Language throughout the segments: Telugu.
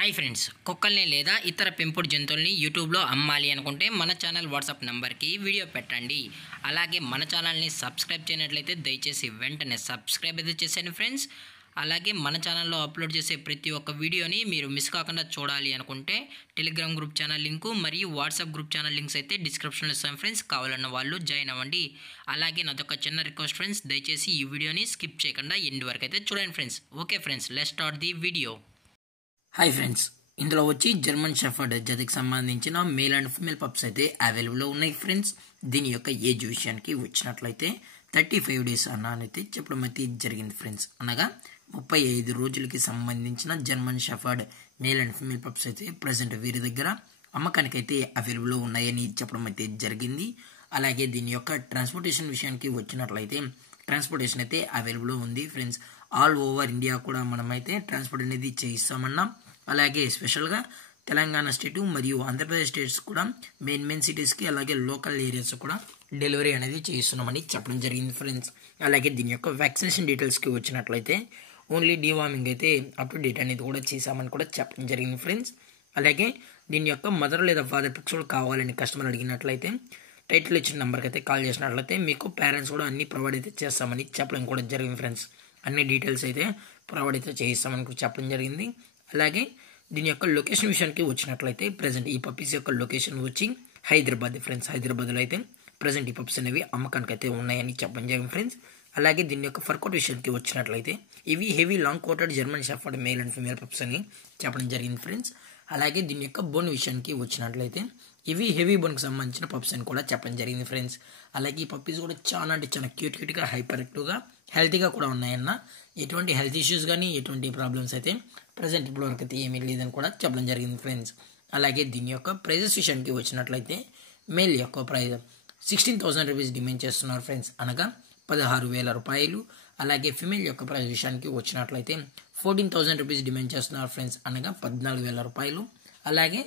హాయ్ ఫ్రెండ్స్, కుక్కల్ని లేదా ఇతర పెంపుడు జంతువుల్ని యూట్యూబ్లో అమ్మాలి అనుకుంటే మన ఛానల్ వాట్సాప్ నెంబర్కి వీడియో పెట్టండి. అలాగే మన ఛానల్ని సబ్స్క్రైబ్ చేయనట్లయితే దయచేసి వెంటనే సబ్స్క్రైబ్ అయితే చేసేయండి ఫ్రెండ్స్. అలాగే మన ఛానల్లో అప్లోడ్ చేసే ప్రతి ఒక్క వీడియోని మీరు మిస్ కాకుండా చూడాలి అనుకుంటే టెలిగ్రామ్ గ్రూప్ ఛానల్ లింకు మరియు వాట్సాప్ గ్రూప్ ఛానల్ లింక్స్ అయితే డిస్క్రిప్షన్లో ఇస్తాం ఫ్రెండ్స్. కావాలన్న వాళ్ళు జాయిన్ అవ్వండి. అలాగే నాదొక చిన్న రిక్వెస్ట్ ఫ్రెండ్స్, దయచేసి ఈ వీడియోని స్కిప్ చేయకుండా ఎండ్ వరకు అయితే చూడండి friends. Okay friends, let's start the video. Hi friends, ఇందులో వచ్చి జర్మన్ షెఫర్డ్ జాతికి సంబంధించిన మేల్ అండ్ ఫీమేల్ పప్స్ అయితే అవైలబుల్లో ఉన్నాయి ఫ్రెండ్స్. దీని యొక్క ఏజ్ విషయానికి వచ్చినట్లయితే 35 days అన్నైతే చెప్పడం అయితే జరిగింది ఫ్రెండ్స్. అనగా 35 రోజులకి సంబంధించిన German shepherd male and female pups అయితే ప్రజెంట్ వీరి దగ్గర అమ్మకానికి అయితే అవైలబుల్లో ఉన్నాయని చెప్పడం అయితే జరిగింది. అలాగే దీని యొక్క ట్రాన్స్పోర్టేషన్ విషయానికి వచ్చినట్లయితే ట్రాన్స్పోర్టేషన్ అయితే అవైలబుల్లో ఉంది ఫ్రెండ్స్. ఆల్ ఓవర్ ఇండియా కూడా మనమైతే ట్రాన్స్పోర్ట్ అనేది చేయిస్తామన్నాం. అలాగే స్పెషల్గా తెలంగాణ స్టేటు మరియు ఆంధ్రప్రదేశ్ స్టేట్స్ కూడా మెయిన్ సిటీస్కి అలాగే లోకల్ ఏరియాస్ కూడా డెలివరీ అనేది చేయిస్తున్నామని చెప్పడం జరిగింది ఫ్రెండ్స్. అలాగే దీని యొక్క వ్యాక్సినేషన్ డీటెయిల్స్కి వచ్చినట్లయితే ఓన్లీ డీవార్మింగ్ అయితే అప్ టు డేట్ అనేది కూడా చేసామని కూడా చెప్పడం జరిగింది ఫ్రెండ్స్. అలాగే దీని యొక్క మదర్ లేదా ఫాదర్ పిక్స్ కూడా కావాలని కస్టమర్ అడిగినట్లయితే టైటిల్ ఇచ్చిన నెంబర్కి అయితే కాల్ చేసినట్లయితే మీకు పేరెంట్స్ కూడా అన్ని ప్రొవైడ్ అయితే చేస్తామని చెప్పడం కూడా జరిగింది ఫ్రెండ్స్. అన్ని డీటెయిల్స్ అయితే ప్రొవైడ్ అయితే చేయిస్తామని కూడా చెప్పడం జరిగింది. అలాగే దీని యొక్క లొకేషన్ విషయానికి వచ్చినట్లయితే ప్రజెంట్ ఈ పప్పీస్ యొక్క లొకేషన్ వచ్చి హైదరాబాద్ ఫ్రెండ్స్. హైదరాబాద్లో అయితే ప్రజెంట్ ఈ పప్పీస్ అనేవి అమ్మకానికి అయితే ఉన్నాయని చెప్పడం జరిగింది ఫ్రెండ్స్. అలాగే దీని యొక్క ఫర్ కోట్ విషయానికి వచ్చినట్లయితే ఇవి heavy long coated German shepherd male and female pups అని చెప్పడం జరిగింది ఫ్రెండ్స్. అలాగే దీని యొక్క బోన్ విషయానికి వచ్చినట్లయితే ఇవి హెవీ బోన్కి సంబంధించిన పప్స్ అని కూడా చెప్పడం జరిగింది ఫ్రెండ్స్. అలాగే ఈ పప్పీస్ కూడా చాలా అంటే చాలా క్యూట్గా హైపర్ యాక్టివ్గా హెల్తీగా కూడా ఉన్నాయన్న. ఎటువంటి హెల్త్ ఇష్యూస్ కానీ ఎటువంటి ప్రాబ్లమ్స్ అయితే ప్రజెంట్ ఇప్పటివరకు అయితే ఏమీ లేదని కూడా చెప్పడం జరిగింది ఫ్రెండ్స్. అలాగే దీని యొక్క ప్రైజెస్ విషయానికి వచ్చినట్లయితే మేల్ యొక్క ప్రైజ్ 16,000 రూపీస్ డిమాండ్ చేస్తున్నారు ఫ్రెండ్స్, అనగా 16,000 రూపాయలు. అలాగే ఫిమేల్ యొక్క ప్రైజ్ విషయానికి వచ్చినట్లయితే 14,000 రూపీస్ డిమాండ్ చేస్తున్నారు ఫ్రెండ్స్, అనగా 14,000 రూపాయలు. అలాగే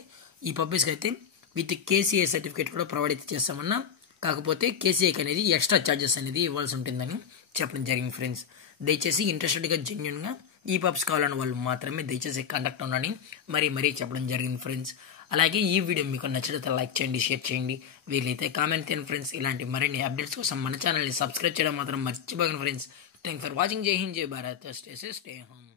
ఈ పప్పీస్కి అయితే విత్ కేసీఏ సర్టిఫికేట్ కూడా ప్రొవైడ్ అయితే చేస్తామన్నా. కాకపోతే కేసీఏకి అనేది ఎక్స్ట్రా ఛార్జెస్ అనేది ఇవ్వాల్సి ఉంటుందని చెప్పడం జరిగింది ఫ్రెండ్స్. దయచేసి ఇంట్రెస్టెడ్గా జెన్యున్గా ఈ పప్స్ కావాలని వాళ్ళు మాత్రమే దయచేసి కాంటాక్ట్ ఉండండి మరీ చెప్పడం జరిగింది ఫ్రెండ్స్. అలాగే ఈ వీడియో మీకు నచ్చితే లైక్ చేయండి, షేర్ చేయండి, వీలైతే కామెంట్ చేయండి ఫ్రెండ్స్. ఇలాంటి మరిన్ని అప్డేట్స్ కోసం మన ఛానల్ని సబ్స్క్రైబ్ చేయడం మాత్రం మర్చిపోకండి ఫ్రెండ్స్. Thanks for watching. జై హింద్, జై భారత్, స్టే హోమ్.